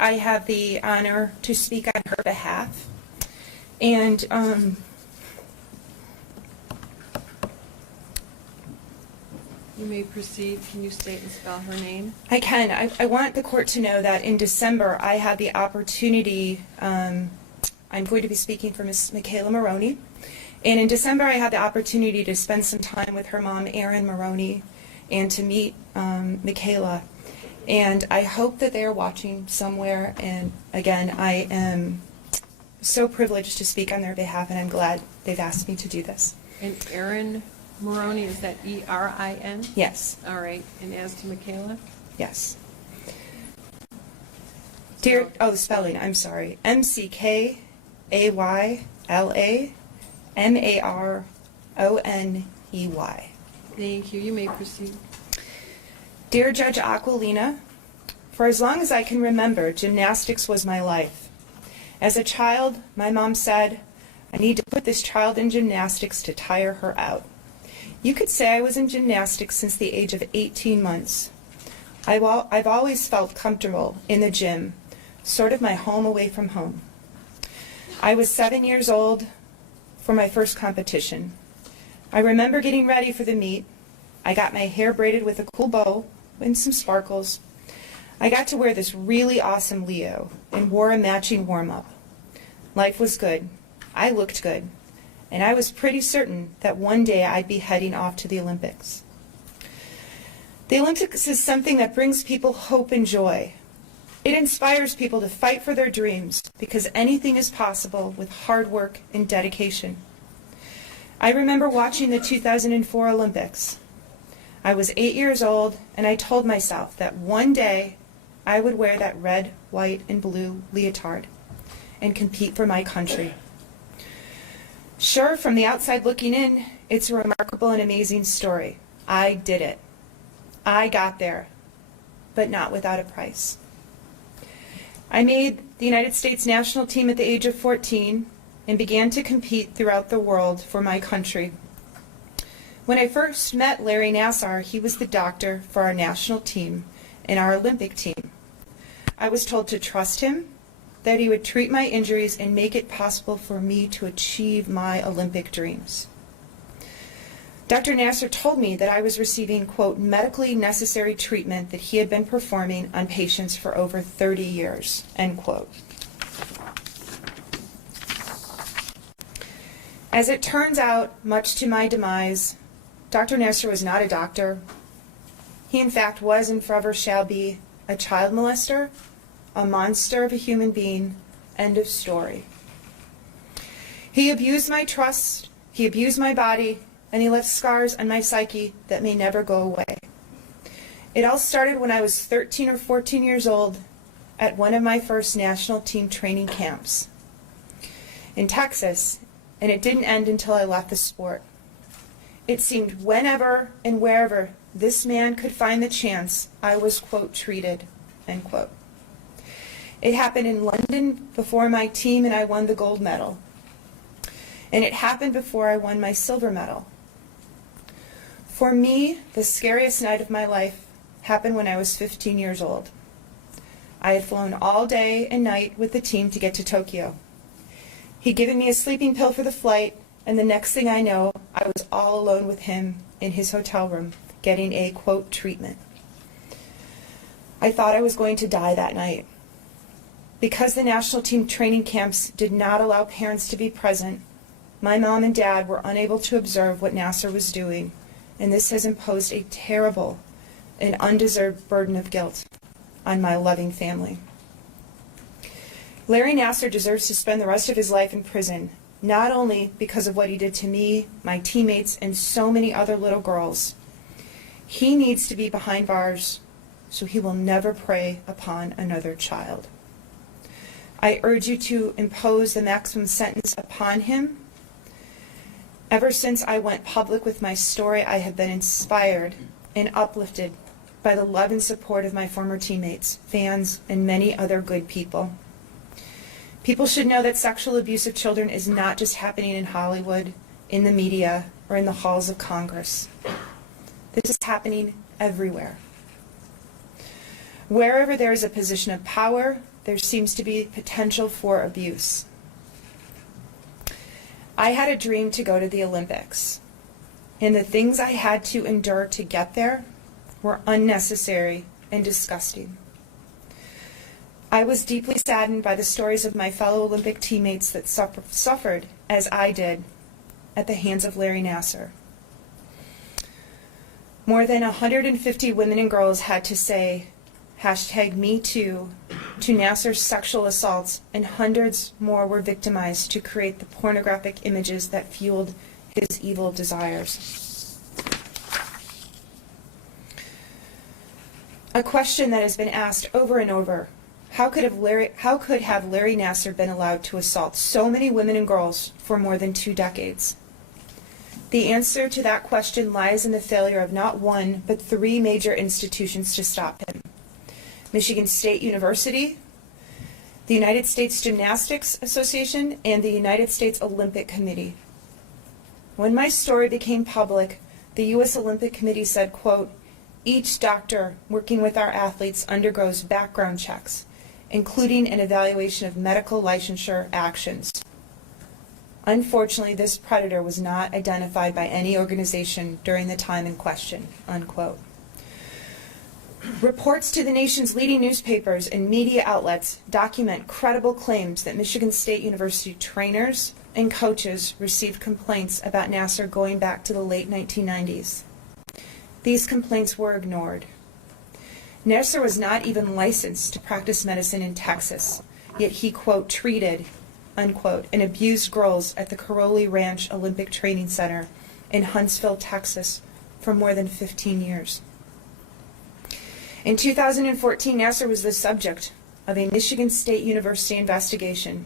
I have the honor to speak on her behalf. And you may proceed. Can you state and spell her name? I can. I want the court to know that in December I had the opportunity, I'm going to be speaking for Ms. McKayla Maroney, and in December I had the opportunity to spend some time with her mom, Erin Maroney, and to meet McKayla. And I hope that they are watching somewhere, and again, I am so privileged to speak on their behalf, and I'm glad they've asked me to do this. And Erin Maroney, is that E-R-I-N? Yes. All right. And as to McKayla? Yes. Dear, spelling, I'm sorry. McKayla Maroney. Thank you. You may proceed. Dear Judge Aquilina, for as long as I can remember, gymnastics was my life. As a child, my mom said, I need to put this child in gymnastics to tire her out. You could say I was in gymnastics since the age of 18 months. I've always felt comfortable in the gym, sort of my home away from home. I was 7 years old for my first competition. I remember getting ready for the meet. I got my hair braided with a cool bow and some sparkles. I got to wear this really awesome Leo and wore a matching warm-up. Life was good. I looked good. And I was pretty certain that one day I'd be heading off to the Olympics. The Olympics is something that brings people hope and joy. It inspires people to fight for their dreams because anything is possible with hard work and dedication. I remember watching the 2004 Olympics. I was 8 years old, and I told myself that one day I would wear that red, white, and blue leotard and compete for my country. Sure, from the outside looking in, it's a remarkable and amazing story. I did it. I got there, but not without a price. I made the United States national team at the age of 14 and began to compete throughout the world for my country. When I first met Larry Nassar, he was the doctor for our national team and our Olympic team. I was told to trust him, that he would treat my injuries and make it possible for me to achieve my Olympic dreams. Dr. Nassar told me that I was receiving, quote, medically necessary treatment that he had been performing on patients for over 30 years, end quote. As it turns out, much to my demise, Dr. Nassar was not a doctor. He in fact was and forever shall be a child molester, a monster of a human being, end of story. He abused my trust, he abused my body, and he left scars on my psyche that may never go away. It all started when I was 13 or 14 years old at one of my first national team training camps in Texas, and it didn't end until I left the sport. It seemed whenever and wherever this man could find the chance, I was, quote, treated, end quote. It happened in London before my team and I won the gold medal. And it happened before I won my silver medal. For me, the scariest night of my life happened when I was 15 years old. I had flown all day and night with the team to get to Tokyo. He'd given me a sleeping pill for the flight, and the next thing I know, I was all alone with him in his hotel room, getting a, quote, treatment. I thought I was going to die that night. Because the national team training camps did not allow parents to be present, my mom and dad were unable to observe what Nassar was doing, and this has imposed a terrible and undeserved burden of guilt on my loving family. Larry Nassar deserves to spend the rest of his life in prison, not only because of what he did to me, my teammates, and so many other little girls. He needs to be behind bars so he will never prey upon another child. I urge you to impose the maximum sentence upon him. Ever since I went public with my story, I have been inspired and uplifted by the love and support of my former teammates, fans, and many other good people. People should know that sexual abuse of children is not just happening in Hollywood, in the media, or in the halls of Congress. This is happening everywhere. Wherever there is a position of power, there seems to be potential for abuse. I had a dream to go to the Olympics, and the things I had to endure to get there were unnecessary and disgusting. I was deeply saddened by the stories of my fellow Olympic teammates that suffered, as I did, at the hands of Larry Nassar. More than 150 women and girls had to say #MeToo to Nassar's sexual assaults, and hundreds more were victimized to create the pornographic images that fueled his evil desires. A question that has been asked over and over: how could have Larry Nassar been allowed to assault so many women and girls for more than 2 decades? The answer to that question lies in the failure of not one, but 3 major institutions to stop him: Michigan State University, the United States Gymnastics Association, and the United States Olympic Committee. When my story became public, the U.S. Olympic Committee said, quote, "Each doctor working with our athletes undergoes background checks, including an evaluation of medical licensure actions." Unfortunately, this predator was not identified by any organization during the time in question, unquote. Reports to the nation's leading newspapers and media outlets document credible claims that Michigan State University trainers and coaches received complaints about Nassar going back to the late 1990s. These complaints were ignored. Nassar was not even licensed to practice medicine in Texas, yet he, quote, treated, unquote, and abused girls at the Caroli Ranch Olympic Training Center in Huntsville, Texas, for more than 15 years. In 2014, Nassar was the subject of a Michigan State University investigation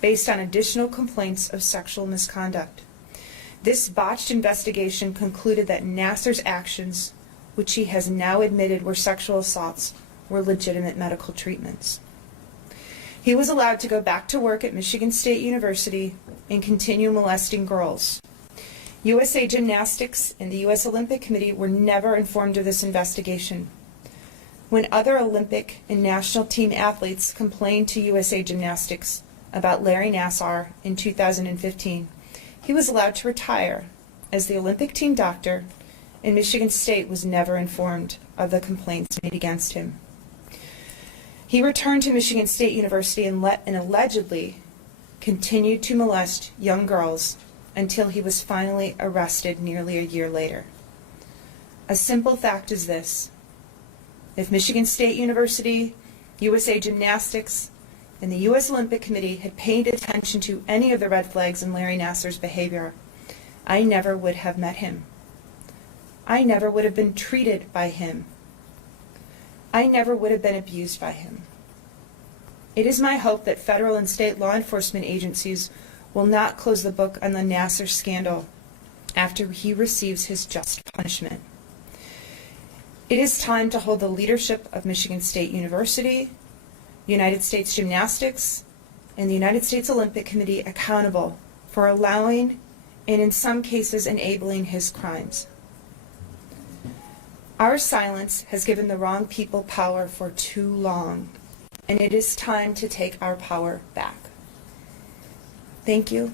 based on additional complaints of sexual misconduct. This botched investigation concluded that Nassar's actions, which he has now admitted were sexual assaults, were legitimate medical treatments. He was allowed to go back to work at Michigan State University and continue molesting girls. USA Gymnastics and the U.S. Olympic Committee were never informed of this investigation. When other Olympic and national team athletes complained to USA Gymnastics about Larry Nassar in 2015, he was allowed to retire as the Olympic team doctor, and Michigan State was never informed of the complaints made against him. He returned to Michigan State University and allegedly continued to molest young girls until he was finally arrested nearly a year later. A simple fact is this: if Michigan State University, USA Gymnastics, and the U.S. Olympic Committee had paid attention to any of the red flags in Larry Nassar's behavior, I never would have met him. I never would have been treated by him. I never would have been abused by him. It is my hope that federal and state law enforcement agencies will not close the book on the Nassar scandal after he receives his just punishment. It is time to hold the leadership of Michigan State University, United States Gymnastics, and the United States Olympic Committee accountable for allowing and in some cases enabling his crimes. Our silence has given the wrong people power for too long, and it is time to take our power back. Thank you.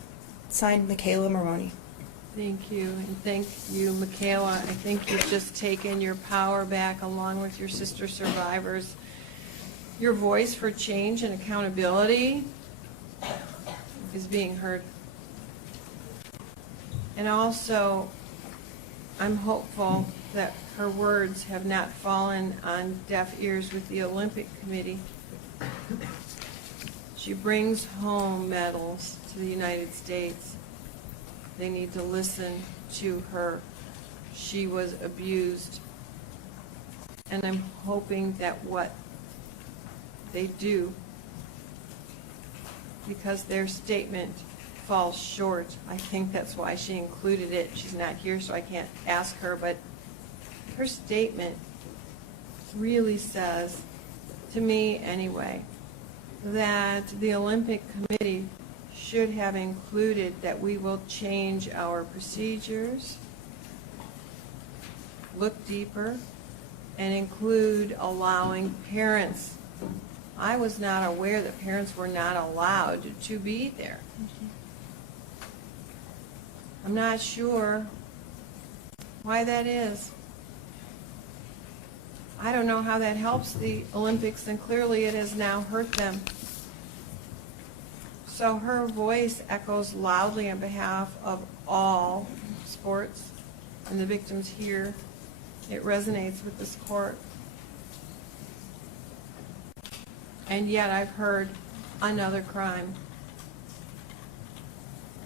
Signed, McKayla Maroney. Thank you, and thank you, McKayla. I think you've just taken your power back along with your sister survivors. Your voice for change and accountability is being heard. And also, I'm hopeful that her words have not fallen on deaf ears with the Olympic Committee. She brings home medals to the United States. They need to listen to her. She was abused. And I'm hoping that what they do, because their statement falls short, I think that's why she included it. She's not here, so I can't ask her, but her statement really says, to me anyway, that the Olympic Committee should have included that we will change our procedures, look deeper, and include allowing parents I was not aware that parents were not allowed to be there. I'm not sure why that is. I don't know how that helps the Olympics, and clearly it has now hurt them. So her voice echoes loudly on behalf of all sports and the victims here. It resonates with this court. And yet I've heard another crime.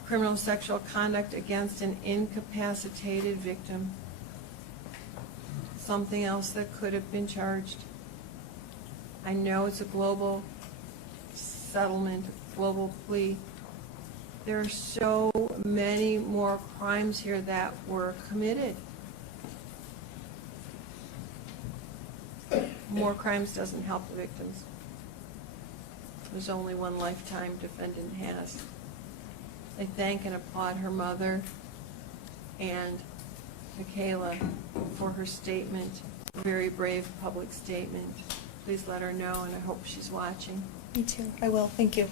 Criminal sexual conduct against an incapacitated victim. Something else that could have been charged. I know it's a global settlement, global plea. There are so many more crimes here that were committed. More crimes doesn't help the victims. There's only one lifetime defendant has. I thank and applaud her mother and McKayla for her statement, a very brave public statement. Please let her know, and I hope she's watching. Me too. I will. Thank you.